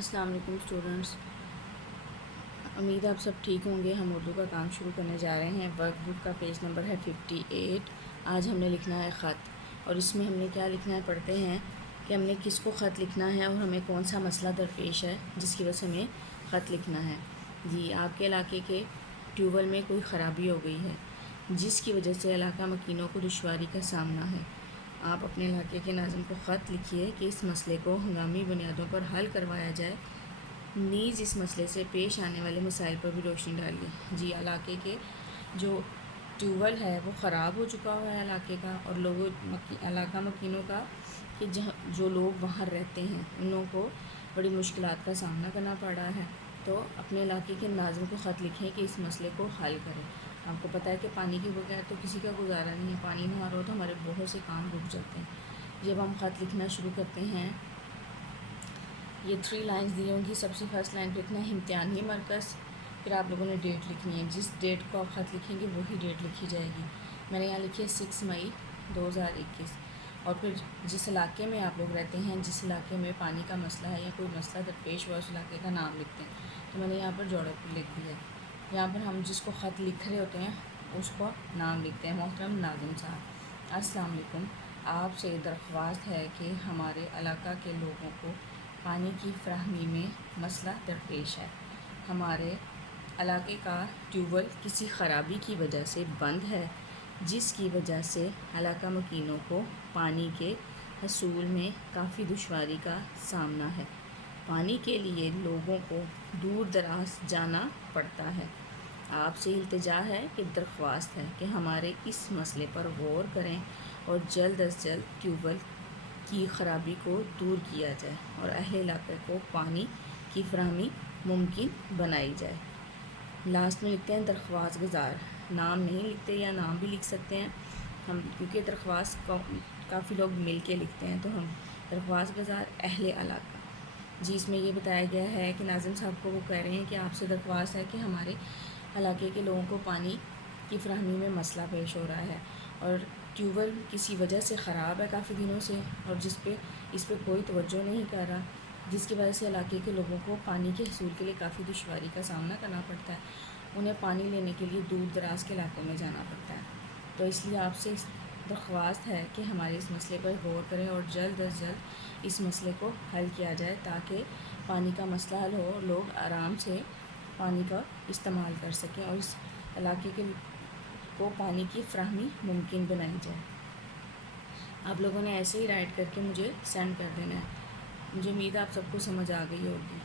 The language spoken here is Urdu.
السلام علیکم اسٹوڈنٹس، امید آپ سب ٹھیک ہوں گے۔ ہم اردو کا کام شروع کرنے جا رہے ہیں۔ ورک بک کا پیج نمبر ہے 58۔ آج ہم نے لکھنا ہے خط، اور اس میں ہم نے کیا لکھنا ہے پڑھتے ہیں کہ ہم نے کس کو خط لکھنا ہے اور ہمیں کون سا مسئلہ درپیش ہے جس کی وجہ سے ہمیں خط لکھنا ہے۔ جی، آپ کے علاقے کے ٹیوب ویل میں کوئی خرابی ہو گئی ہے جس کی وجہ سے علاقہ مکینوں کو دشواری کا سامنا ہے۔ آپ اپنے علاقے کے ناظم کو خط لکھیے کہ اس مسئلے کو ہنگامی بنیادوں پر حل کروایا جائے، نیز اس مسئلے سے پیش آنے والے مسائل پر بھی روشنی ڈالیے۔ جی، علاقے کے جو ٹیوب ویل ہے وہ خراب ہو چکا ہوا ہے علاقے کا، اور علاقہ مکینوں کا کہ جو لوگ وہاں رہتے ہیں انہوں کو بڑی مشکلات کا سامنا کرنا پڑ رہا ہے۔ تو اپنے علاقے کے ناظم کو خط لکھیں کہ اس مسئلے کو حل کریں۔ آپ کو پتہ ہے کہ پانی کے بغیر تو کسی کا گزارا نہیں ہے، پانی نہ ہو تو ہمارے بہت سے کام رک جاتے ہیں۔ جب ہم خط لکھنا شروع کرتے ہیں، یہ 3 لائنز دی ہوں گی۔ سب سے فرسٹ لائن پہ لکھنا ہے امتحانی مرکز، پھر آپ لوگوں نے ڈیٹ لکھنی ہے، جس ڈیٹ کو آپ خط لکھیں گے وہی ڈیٹ لکھی جائے گی۔ میں نے یہاں لکھی ہے 6 مئی 2021، اور پھر جس علاقے میں آپ لوگ رہتے ہیں، جس علاقے میں پانی کا مسئلہ ہے یا کوئی مسئلہ درپیش ہوا، اس علاقے کا نام لکھتے ہیں۔ تو میں نے یہاں پر جوڑا لکھ دیا ہے۔ یہاں پر ہم جس کو خط لکھ رہے ہوتے ہیں اس کو نام لکھتے ہیں۔ محترم ناظم صاحب، السلام علیکم، آپ سے درخواست ہے کہ ہمارے علاقہ کے لوگوں کو پانی کی فراہمی میں مسئلہ درپیش ہے۔ ہمارے علاقے کا ٹیوب ویل کسی خرابی کی وجہ سے بند ہے، جس کی وجہ سے علاقہ مکینوں کو پانی کے حصول میں کافی دشواری کا سامنا ہے۔ پانی کے لیے لوگوں کو دور دراز جانا پڑتا ہے۔ آپ سے التجا ہے کہ درخواست ہے کہ ہمارے اس مسئلے پر غور کریں اور جلد از جلد ٹیوب ویل کی خرابی کو دور کیا جائے اور اہل علاقے کو پانی کی فراہمی ممکن بنائی جائے۔ لاسٹ میں لکھتے ہیں درخواست گزار، نام نہیں لکھتے یا نام بھی لکھ سکتے ہیں ہم، کیونکہ درخواست کافی لوگ مل کے لکھتے ہیں، تو ہم درخواست گزار اہل علاقہ۔ جی، اس میں یہ بتایا گیا ہے کہ ناظم صاحب کو وہ کہہ رہے ہیں کہ آپ سے درخواست ہے کہ ہمارے علاقے کے لوگوں کو پانی کی فراہمی میں مسئلہ پیش ہو رہا ہے، اور ٹیوب ویل کسی وجہ سے خراب ہے کافی دنوں سے، اور اس پہ کوئی توجہ نہیں کر رہا، جس کی وجہ سے علاقے کے لوگوں کو پانی کے حصول کے لیے کافی دشواری کا سامنا کرنا پڑتا ہے۔ انہیں پانی لینے کے لیے دور دراز کے علاقوں میں جانا پڑتا ہے۔ تو اس لیے آپ سے درخواست ہے کہ ہمارے اس مسئلے پر غور کریں اور جلد از جلد اس مسئلے کو حل کیا جائے، تاکہ پانی کا مسئلہ حل ہو اور لوگ آرام سے پانی کا استعمال کر سکیں اور اس علاقے کے کو پانی کی فراہمی ممکن بنائی جائے۔ آپ لوگوں نے ایسے ہی رائٹ کر کے مجھے سینڈ کر دینا ہے۔ مجھے امید ہے آپ سب کو سمجھ آ گئی ہوگی۔